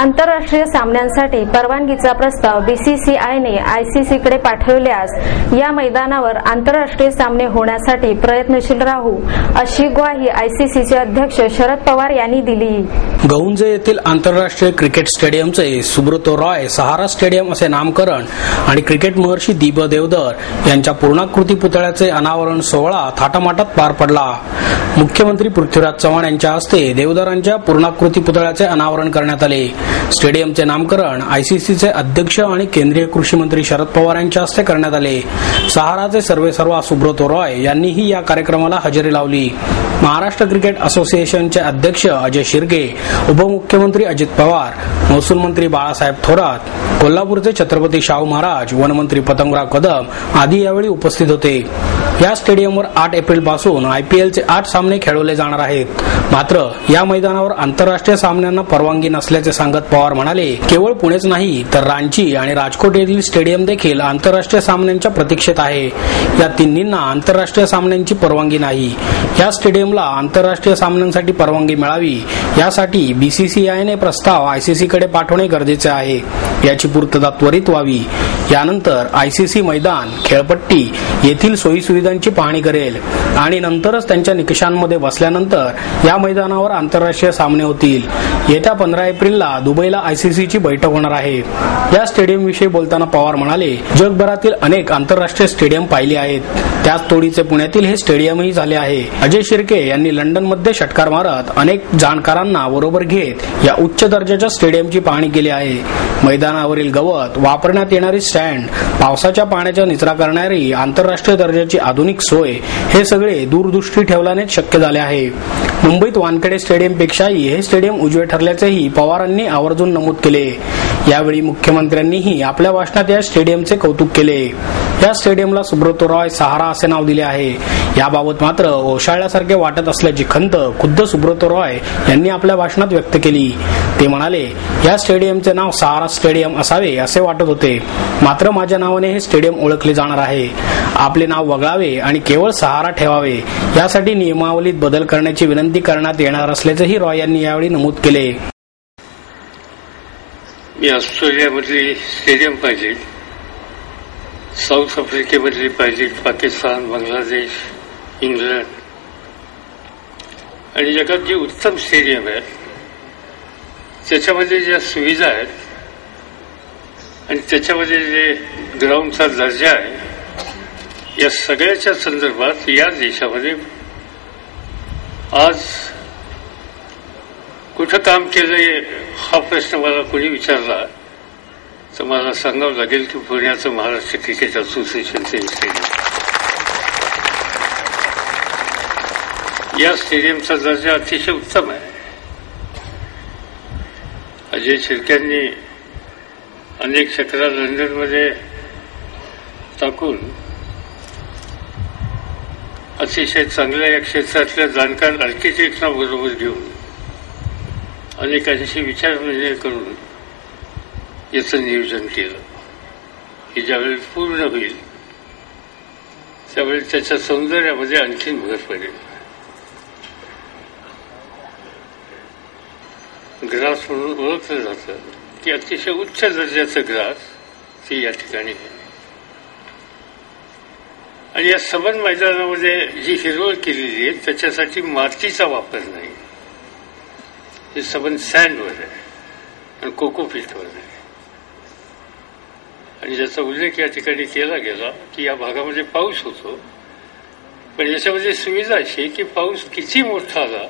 आंतरराष्ट्रीय सामन्यांसाठी परवानगीचा प्रस्ताव बीसीसीआयने आयसीसीकडे पाठवल्यास या मैदानावर आंतरराष्ट्रीय सामने होण्यासाठी प्रयत्नशील राहू अशी ग्वाही आयसीसीचे अध्यक्ष शरद पवार यांनी दिली। गहुंजे येथील आंतरराष्ट्रीय क्रिकेट स्टेडियमचे सुब्रतो रॉय सहारा स्टेडियम असे नामकरण आणि क्रिकेट महर्षी दीपा देवधर यांच्या पूर्णाकृती पुतळ्याचे अनावरण सोहळा थाटामाटात पार पडला। मुख्यमंत्री पृथ्वीराज चव्हाण यांच्या हस्ते देवधरांच्या पूर्णाकृती पुतळ्याचे अनावरण करण्यात आले। स्टेडियमचे नामकरण आयसीसीचे अध्यक्ष आणि केंद्रीय कृषी मंत्री शरद पवार यांच्या हस्ते करण्यात आले। सहाराचे सर्वेसर्वा सुब्रतो रॉय यांनीही या कार्यक्रमाला हजेरी लावली। महाराष्ट्र क्रिकेट असोसिएशनचे अध्यक्ष अजय शिर्के, उपमुख्यमंत्री अजित पवार, महसूल मंत्री बाळासाहेब थोरात, कोल्हापूरचे छत्रपती शाहू महाराज, वनमंत्री पतंगराव कदम आदी यावेळी उपस्थित होते। या स्टेडियमवर 8 एप्रिल पासून आयपीएलचे 8 सामने खेळवले जाणार आहेत। मात्र या मैदानावर आंतरराष्ट्रीय सामन्यांना परवानगी नसल्याचे सांगत पवार म्हणाले, केवळ पुणेच नाही तर रांची आणि राजकोट येथील स्टेडियम देखील आंतरराष्ट्रीय सामन्यांच्या प्रतीक्षेत आहे। या तिन्हींना आंतरराष्ट्रीय सामन्यांची परवानगी नाही। या स्टेडियमला आंतरराष्ट्रीय सामन्यांसाठी परवानगी मिळावी यासाठी बीसीसीआयने प्रस्ताव आयसीसीकडे पाठवणे गरजेचे आहे। याची पूर्तता त्वरित व्हावी। यानंतर आयसीसी मैदान, खेळपट्टी येथील सोयी सुविधांची पाहणी करेल आणि नंतरच त्यांच्या निकषांमध्ये बसल्यानंतर या मैदानावर आंतरराष्ट्रीय सामने होतील। येत्या 15 एप्रिलला दुबईला आयसीसीची बैठक होणार आहे। या स्टेडियम विषयी बोलताना पवार म्हणाले, जगभरातील अनेक आंतरराष्ट्रीय स्टेडियम पाहिले आहेत, त्याच तोडीचे पुण्यातील हे स्टेडियमही झाले आहे। अजय शिर्के यांनी लंडनमध्ये षटकार मारत अनेक जाणकारांना बरोबर घेत या उच्च दर्जाच्या स्टेडियमची पाहणी केली आहे। मैदानावरील गवत, वापरण्यात येणारी स्टँड, पावसाच्या पाण्याचा निचरा करणारी आंतरराष्ट्रीय दर्जाची आधुनिक सोय हे सगळे दूरदृष्टी ठेवल्यानेच शक्य झाले आहे। मुंबईत वानखेडे स्टेडियम पेक्षाही हे स्टेडियम उजवे ठरल्याचेही पवारांनी आवर्जून नमूद केले। यावेळी मुख्यमंत्र्यांनीही आपल्या भाषणात या स्टेडियमचे कौतुक केले। या स्टेडियमला सुब्रतो रॉय सहारा असे नाव दिले आहे। याबाबत मात्र ओशाळल्यासारखे वाटत असल्याची खंत खुद्द सुब्रतो रॉय यांनी आपल्या भाषणात व्यक्त केली। ते म्हणाले, या स्टेडियमचे नाव सहारा स्टेडियम असावे असे वाटत होते, मात्र माझ्या नावाने हे स्टेडियम ओळखले जाणार आहे। आपले नाव वगळावे आणि केवळ सहारा ठेवावे यासाठी नियमावलीत बदल करण्याची विनंती करण्यात येणार असल्याचेही रॉय यांनी यावेळी नमूद केले। मी ऑस्ट्रेलियामधली स्टेडियम पाहिजे, साऊथ आफ्रिकेमधली पाहिजे, पाकिस्तान, बांगलादेश, इंग्लंड आणि जगात जी उत्तम स्टेडियम आहे त्याच्यामध्ये ज्या सुविधा आहेत आणि त्याच्यामध्ये जे ग्राउंडचा दर्जा आहे, या सगळ्याच्या संदर्भात या देशामध्ये आज कुठं काम केलंय हा प्रश्न मला कोणी विचारला तर मला सांगावं लागेल की पुण्याचं महाराष्ट्र क्रिकेट असोसिएशनचे स्टेडियम, या स्टेडियमचा दर्जा अतिशय उत्तम आहे। अजय शिर्क्यांनी अनेक चक्रा लंडनमध्ये टाकून अतिशय चांगल्या या क्षेत्रातल्या जाणकार आर्किटेक्टना बरोबर घेऊन अनेकांशी विचारविनिमय करून याचं नियोजन केलं की ज्यावेळी पूर्ण होईल त्यावेळी त्याच्या सौंदर्यामध्ये आणखीन भर पडेल। ग्रास म्हणून ओळखलं जातं की अतिशय उच्च दर्जाचं ग्रास ते या ठिकाणी आहे आणि या सबन मैदानामध्ये जी हिरवळ केलेली आहे त्याच्यासाठी मातीचा वापर नाही, हे सबन सँडवर आहे आणि कोकोपीटवर आहे। आणि ज्याचा उल्लेख या ठिकाणी केला गेला की या भागामध्ये पाऊस होतो, पण याच्यामध्ये सुविधा अशी की पाऊस किती मोठा आला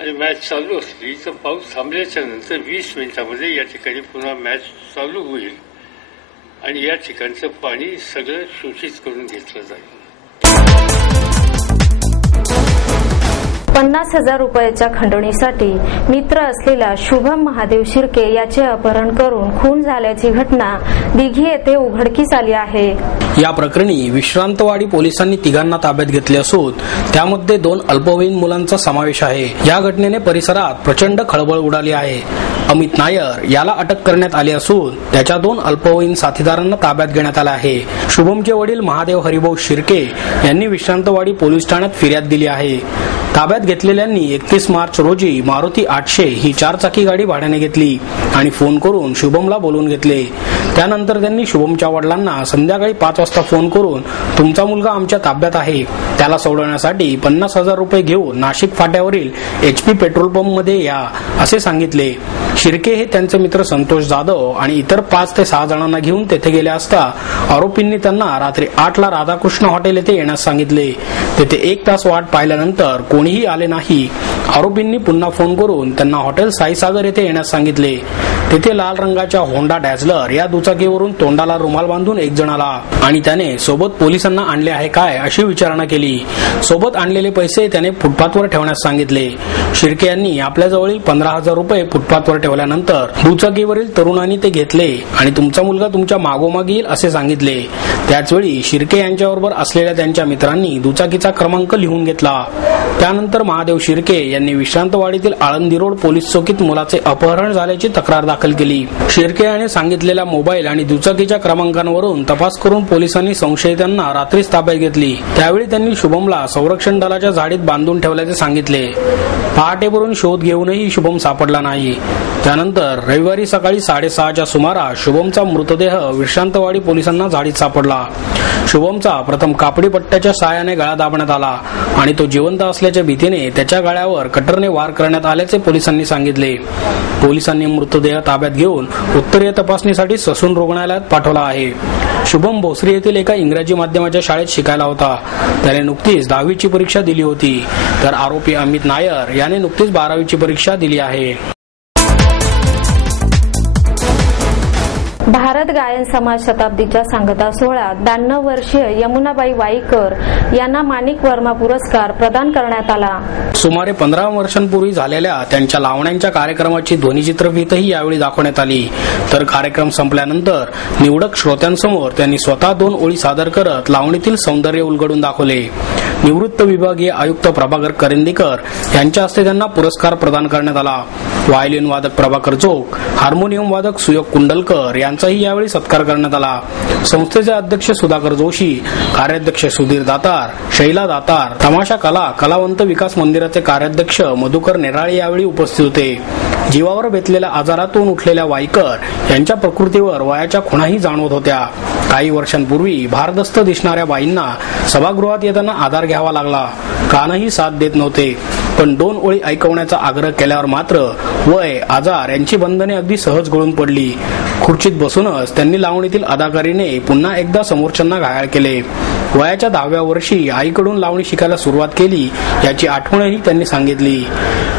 आणि मॅच चालू असली तर पाऊस थांबल्याच्या नंतर 20 मिनिटांमध्ये या ठिकाणी पुन्हा मॅच चालू होईल आणि या ठिकाणचं पाणी सगळं शोषित करून घेतलं जाईल। 50,000 रुपयाच्या खंडणीसाठी मित्र असलेला शुभम महादेव शिर्के याचे अपहरण करून खून झाल्याची घटना दिघी येथे उघडकीस आली आहे। या प्रकरणी विश्रांतवाडी पोलिसांनी तिघांना ताब्यात घेतले असून त्यामध्ये 2 अल्पवयीन मुलांचा समावेश आहे। या घटनेने परिसरात प्रचंड खळबळ उडाली आहे। अमित नायर याला अटक करण्यात आली असून त्याच्या 2 अल्पवयीन साथीदारांना ताब्यात घेण्यात आले आहे। शुभमचे वडील महादेव हरिभाऊ शिर्के यांनी विश्रांतवाडी पोलीस ठाण्यात फिर्याद दिली आहे। ताब्यात घेतलेल्यांनी 31 मार्च रोजी मारुती 800 ही 4-चाकी गाडी भाड्याने घेतली आणि फोन करून शुभमला बोलवून घेतले। त्यानंतर त्यांनी शुभमच्या वडिलांना संध्याकाळी 5 वाजता फोन करून तुमचा मुलगा आमच्या ताब्यात आहे, त्याला सोडवण्यासाठी 50,000 रुपये घेऊन नाशिक फाट्यावरील HP पेट्रोल पंप मध्ये या असे सांगितले। शिर्के हे त्यांचे मित्र संतोष जाधव आणि इतर 5 ते 6 जणांना घेऊन तेथे गेले असता आरोपींनी त्यांना रात्री 8 ला राधाकृष्ण हॉटेल येथे येण्यास सांगितले। तेथे 1 तास वाट पाहिल्यानंतर कोणीही आले नाही। आरोपींनी पुन्हा फोन करून त्यांना हॉटेल साईसागर येथे येण्यास सांगितले। तेथे लाल रंगाच्या होंडा डॅझलर या दुचाकीवरून तोंडाला रुमाल बांधून एक जण आला आणि त्याने सोबत पोलिसांना आणले आहे काय अशी विचारणा केली। सोबत आणलेले पैसे त्याने फुटपाथवर ठेवण्यास सांगितले। शिर्के यांनी आपल्याजवळील 15,000 रुपये फुटपाथवर ठेवल्यानंतर दुचाकीवरील तरुणांनी ते घेतले आणि तुमचा मुलगा तुमच्या मागोमाग येईल असे सांगितले। त्याचवेळी शिर्के यांच्याबरोबर असलेल्या त्यांच्या मित्रांनी दुचाकीचा क्रमांक लिहून घेतला। त्यानंतर महादेव शिर्के यांनी विश्रांतवाडीतील आळंदी रोड पोलीस चौकीत मुलाचे अपहरण झाल्याची तक्रार दाखल केली। शिर्के याने सांगितलेल्या मोबाईल आणि दुचाकीच्या क्रमांकांवरून तपास करून पोलिसांनी संशयितांना रात्रीच ताब्यात घेतली। त्यावेळी त्यांनी शुभमला संरक्षण दलाच्या झाडीत बांधून ठेवल्याचे सांगितले। पहाटेवरून शोध घेऊनही शुभम सापडला नाही। त्यानंतर रविवारी सकाळी 6:30च्या सुमारास शुभमचा मृतदेह विश्रांतवाडी पोलिसांना झाडीत सापडला। शुभमचा प्रथम कापडी पट्ट्याच्या साहाय्याने गळा दाबण्यात आला आणि तो जिवंत असल्याच्या भीतीने त्याच्या गळ्यावर कटरने वार करण्यात आल्याचे पोलिसांनी सांगितले। पोलिसांनी मृतदेह ताब्यात घेऊन उत्तरीय तपासणीसाठी ससून रुग्णालयात पाठवला आहे। शुभम भोसरी येथील एका इंग्रजी माध्यमाच्या शाळेत शिकायला होता। त्याने नुकतीच 10वीची परीक्षा दिली होती, तर आरोपी अमित नायर याने नुकतीच 12वीची परीक्षा दिली आहे। भारत गायन समाज शताब्दीच्या सांगता सोहळ्यात 92 वर्षीय यमुनाबाई वाईकर यांना माणिक वर्मा पुरस्कार प्रदान करण्यात आला। सुमारे 15 वर्षांपूर्वी झालेल्या त्यांच्या लावण्यांच्या कार्यक्रमाची ध्वनिचित्रफीतही यावेळी दाखवण्यात आली। तर कार्यक्रम संपल्यानंतर निवडक श्रोत्यांसमोर त्यांनी स्वतः 2 ओळी सादर करत लावणीतील सौंदर्य उलगडून दाखवले। निवृत्त विभागीय आयुक्त प्रभाकर करंदीकर यांच्या हस्ते त्यांना पुरस्कार प्रदान करण्यात आला। व्हायोलिन वादक प्रभाकर चोक, हार्मोनियम वादक सुयोग कुंडलकर यांचाही यावेळी सत्कार करण्यात आला। संस्थेचे अध्यक्ष सुधाकर जोशी, कार्याध्यक्ष सुधीर दातार, शैला दातार, तमाशा कलावंत विकास मंदिराचे कार्याध्यक्ष मधुकर नेराळे यावेळी उपस्थित होते। जीवावर बेतलेल्या आजारातून उठलेल्या वाईकर यांच्या प्रकृतीवर वयाच्या खुणाही जाणवत होत्या। काही वर्षांपूर्वी भारदस्त दिसणाऱ्या बाईंना सभागृहात येताना आधार घ्यावा लागला, कानही साथ देत नव्हते। पण 2 ओळी ऐकवण्याचा आग्रह केल्यावर मात्र वय, आजार यांची बंधने अगदी सहज गळून पडली। खुर्चीत बसूनच त्यांनी लावणीतील अदाकारीने पुन्हा एकदा समोरच्यांना घायाळ केले। वयाच्या 10व्या वर्षी आईकडून लावणी शिकायला सुरुवात केली याची आठवणही त्यांनी सांगितली।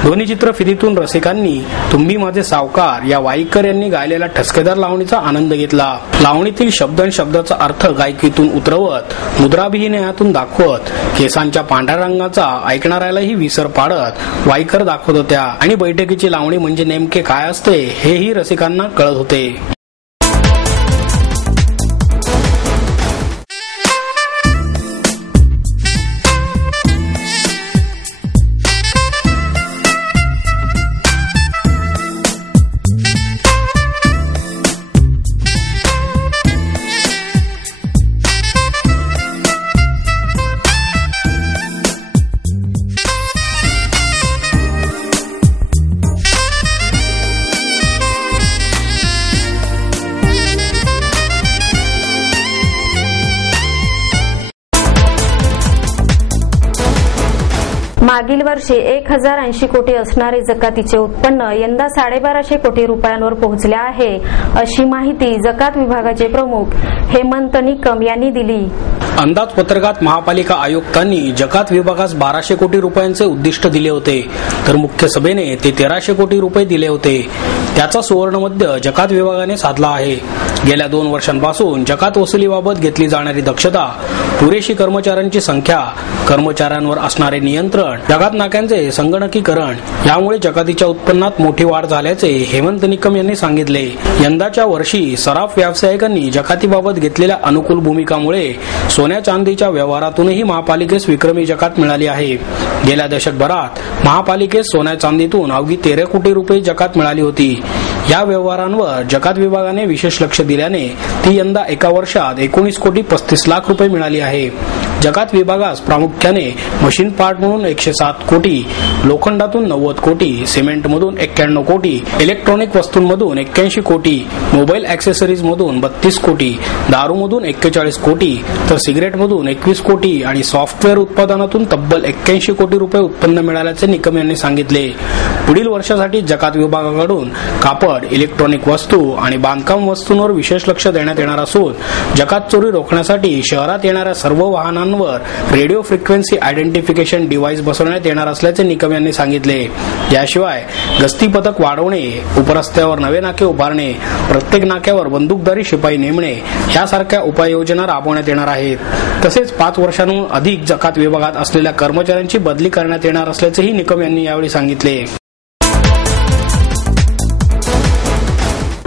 ध्वनिचित्रफितीतून रसिकांनी तुम्ही माझे सावकार या वाईकर यांनी गायलेल्या ठसकेदार लावणीचा आनंद घेतला। लावणीतील शब्द आणि शब्दाचा अर्थ गायकीतून उतरवत, मुद्राभिनयातून दाखवत, केसांच्या पांढऱ्या रंगाचा ऐकणाऱ्यालाही विसर पाडत वाईकर दाखवत होत्या आणि बैठकीची लावणी म्हणजे नेमके काय असते हेही रसिकांना कळत होते। मागील वर्षी 1080 कोटी असणारे जकातीचे उत्पन्न यंदा 1250 कोटी रुपयांवर पोहोचले आहे, अशी माहिती जकात विभागाचे प्रमुख हेमंत निकम यांनी दिली। अंदाजपत्रकात महापालिका आयुक्तांनी जकात विभागास 1200 कोटी रुपयांचे उद्दिष्ट दिले होते, तर मुख्य सभेने ते 1300 कोटी रुपये दिले होते। त्याचा सुवर्णमध्य जकात विभागाने साधला आहे। गेल्या 2 वर्षांपासून जकात वसुलीबाबत घेतली जाणारी दक्षता, पुरेशी कर्मचाऱ्यांची संख्या, कर्मचाऱ्यांवर असणारे नियंत्रण विकेंद्रीकरण, जकात नाक्यांचे संगणकीकरण यामुळे जकातीच्या उत्पन्नात मोठी वाढ झाल्याचे हेमंत निकम यांनी सांगितले. यंदाच्या वर्षी सराफ व्यावसायिकांनी जकातीबाबत घेतलेल्या अनुकूल भूमिकामुळे सोन्या चांदीच्या व्यवहारातूनही महापालिकेस विक्रमी जकात मिळाली आहे. गेल्या दशकभरात महापालिकेस सोन्या चांदीतून अवघी 13 कोटी रुपये जकात मिळाली होती. या व्यवहारांवर जकात विभागाने विशेष लक्ष दिल्याने ती यंदा एका वर्षात 19 कोटी 35 लाख रुपये मिळाली आहे. जकात विभागास प्रामुख्याने मशीन पार्ट म्हणून 107 कोटी, लोखंडातून 90 कोटी, सिमेंटमधून 91 कोटी, इलेक्ट्रॉनिक वस्तूंमधून 81 कोटी, मोबाईल ॲक्सेसरीज मधून 32 कोटी, दारूमधून 41 कोटी, तर सिगरेटमधून 21 कोटी आणि सॉफ्टवेअर उत्पादनातून तब्बल 81 कोटी रुपये उत्पन्न मिळाल्याचे निकम यांनी सांगितले. पुढील वर्षासाठी जकात विभागाकडून कापड, इलेक्ट्रॉनिक वस्तू आणि बांधकाम वस्तूंवर विशेष लक्ष देण्यात येणार असून जकात चोरी रोखण्यासाठी शहरात येणाऱ्या सर्व वाहनांवर रेडिओ फ्रिक्वेन्सी आयडेंटिफिकेशन डिव्हाइस बसवण्यात येणार असल्याचे निकम यांनी सांगितले. याशिवाय गस्ती पथक वाढवणे, उपरस्त्यावर नवे नाके उभारणे, प्रत्येक नाक्यावर बंदूकधारी शिपाई नेमणे यासारख्या उपाययोजना राबवण्यात येणार आहेत. तसेच 5 वर्षांहून अधिक जकात विभागात असलेल्या कर्मचाऱ्यांची बदली करण्यात येणार असल्याचेही निकम यांनी यावेळी सांगितले.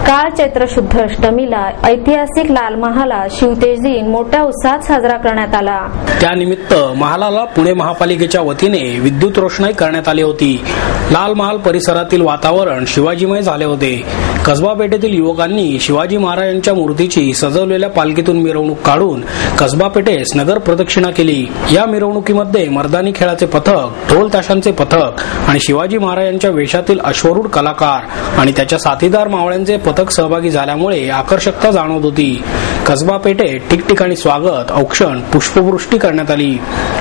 काल चैत्र शुद्ध अष्टमीला ऐतिहासिक लाल महालात शिवतेज दिन मोठ्या उत्साहात साजरा करण्यात आला. त्यानिमित्त महालाला पुणे महापालिकेच्या वतीने विद्युत रोषणाई करण्यात आली होती. लाल महाल परिसरातील वातावरण शिवाजीमय झाले होते. कसबा पेठेतील युवकांनी शिवाजी महाराजांच्या मूर्तीची सजवलेल्या पालखीतून मिरवणूक काढून कसबा पेठेस नगर प्रदक्षिणा केली. या मिरवणुकीमध्ये मर्दानी खेळाचे पथक, ढोल ताशांचे पथक आणि शिवाजी महाराजांच्या वेशातील अश्वरूढ कलाकार आणि त्याच्या साथीदार मावळ्यांचे पथक सहभागी झाल्यामुळे आकर्षकता जाणवत होती. कसबा पेठेत ठिकठिकाणी स्वागत, औक्षण, पुष्पवृष्टी करण्यात आली.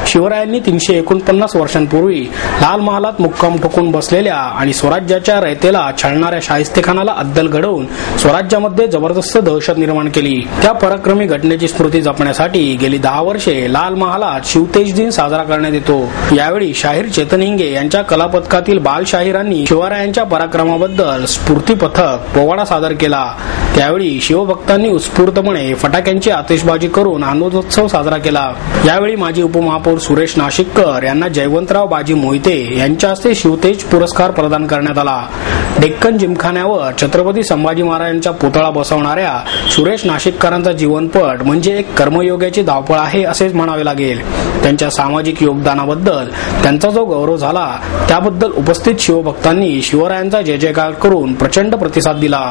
शिवरायांनी 349 वर्षांपूर्वी लाल महालात मुक्काम ठोकून बसलेल्या आणि स्वराज्याच्या रयतेला छळणाऱ्या शाहिस्तेखानाला अद्दल घडवून स्वराज्यामध्ये जबरदस्त दहशत निर्माण केली. त्या पराक्रमी घटनेची स्मृती जपण्यासाठी गेली 10 वर्षे लाल महालात शिवतेज दिन साजरा करण्यात येतो. यावेळी शाहीर चेतन हिंगे यांच्या कलापथकातील बालशाहिरांनी शिवरायांच्या पराक्रमाबद्दल स्फूर्ती पथक पोवाडा सादर केला. त्यावेळी शिवभक्तांनी उत्स्फूर्तपणे फटाक्यांची आतिषबाजी करून आनंदोत्सव साजरा केला. यावेळी माजी उपमहापौर सुरेश नाशिककर यांना जयवंतराव बाजी मोहिते यांच्या हस्ते शिवतेज पुरस्कार प्रदान करण्यात आला. डेक्कन जिमखान्यावर छत्रपती संभाजी महाराजांचा पुतळा बसवणाऱ्या सुरेश नाशिककरांचा जीवनपट म्हणजे एक कर्मयोगाची धावपळ आहे असेच म्हणावे लागेल. त्यांच्या सामाजिक योगदानाबद्दल त्यांचा जो गौरव झाला त्याबद्दल उपस्थित शिवभक्तांनी शिवरायांचा जय जयकार करून प्रचंड प्रतिसाद दिला.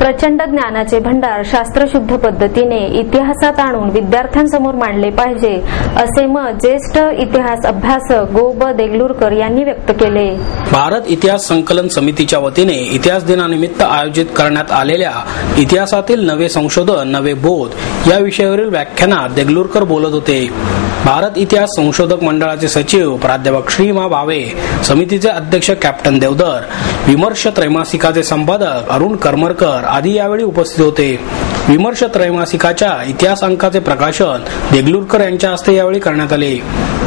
प्रचंड ज्ञानाचे भंडार शास्त्रशुद्ध पद्धतीने इतिहासात आणून विद्यार्थ्यांसमोर मांडले पाहिजे असे मत ज्येष्ठ इतिहास अभ्यासक गो. ब. देगलूरकर यांनी व्यक्त केले. भारत इतिहास संकलन समितीच्या वतीने इतिहास दिनानिमित्त आयोजित करण्यात आलेल्या इतिहासातील नवे संशोधन नवे बोध या विषयावरील व्याख्यानात देगलूरकर बोलत होते. भारत इतिहास संशोधक मंडळाचे सचिव प्राध्यापक श्री मा भावे, समितीचे अध्यक्ष कॅप्टन देवधर, विमर्श त्रैमासिकाचे संपादक अरुण करमरकर आदी यावेळी उपस्थित होते. विमर्श त्रैमासिकाच्या इतिहास अंकाचे प्रकाशन देगलूरकर यांच्या हस्ते यावेळी करण्यात आले.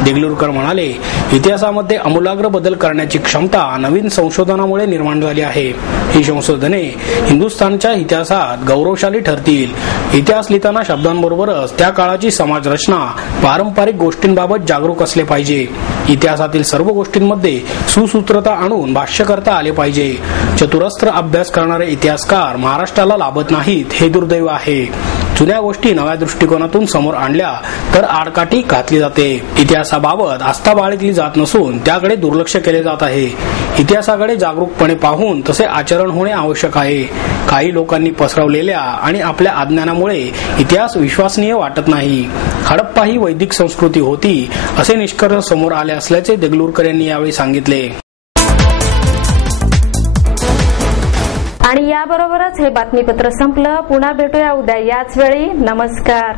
देगलूरकर म्हणाले, इतिहासामध्ये आमूलाग्र बदल करण्याची क्षमता नवीन संशोधनामुळे निर्माण झाली आहे. ही संशोधने हिंदुस्थानच्या इतिहासात गौरवशाली ठरतील. इतिहास लिहिताना शब्दांबरोबरच त्या काळाची समाज रचना, पारंपरिक गोष्टींबाबत जागरूक असले पाहिजे. इतिहासातील सर्व गोष्टींमध्ये सुसूत्रता आणून भाष्य करता आले पाहिजे. चतुरस्त्र अभ्यास करणारे इतिहासकार महाराष्ट्राला लाभत नाहीत हे दुर्दैव आहे. जुन्या गोष्टी नव्या दृष्टिकोनातून समोर आणल्या तर आडकाठी घातली जाते. इतिहासाबाबत आस्था बाळगली जात नसून त्याकडे दुर्लक्ष केले जात आहे. इतिहासाकडे जागरूकपणे पाहून तसे आचरण होणे आवश्यक आहे. काही लोकांनी पसरवलेल्या आणि आपल्या अज्ञानामुळे इतिहास विश्वसनीय वाटत नाही. हडप्पा ही वैदिक संस्कृती होती असे निष्कर्ष समोर आले असल्याचे देगलूरकर यांनी यावेळी सांगितले. आणि याबरोबरच हे बातमीपत्र संपलं. पुन्हा भेटूया उद्या याच वेळी. नमस्कार.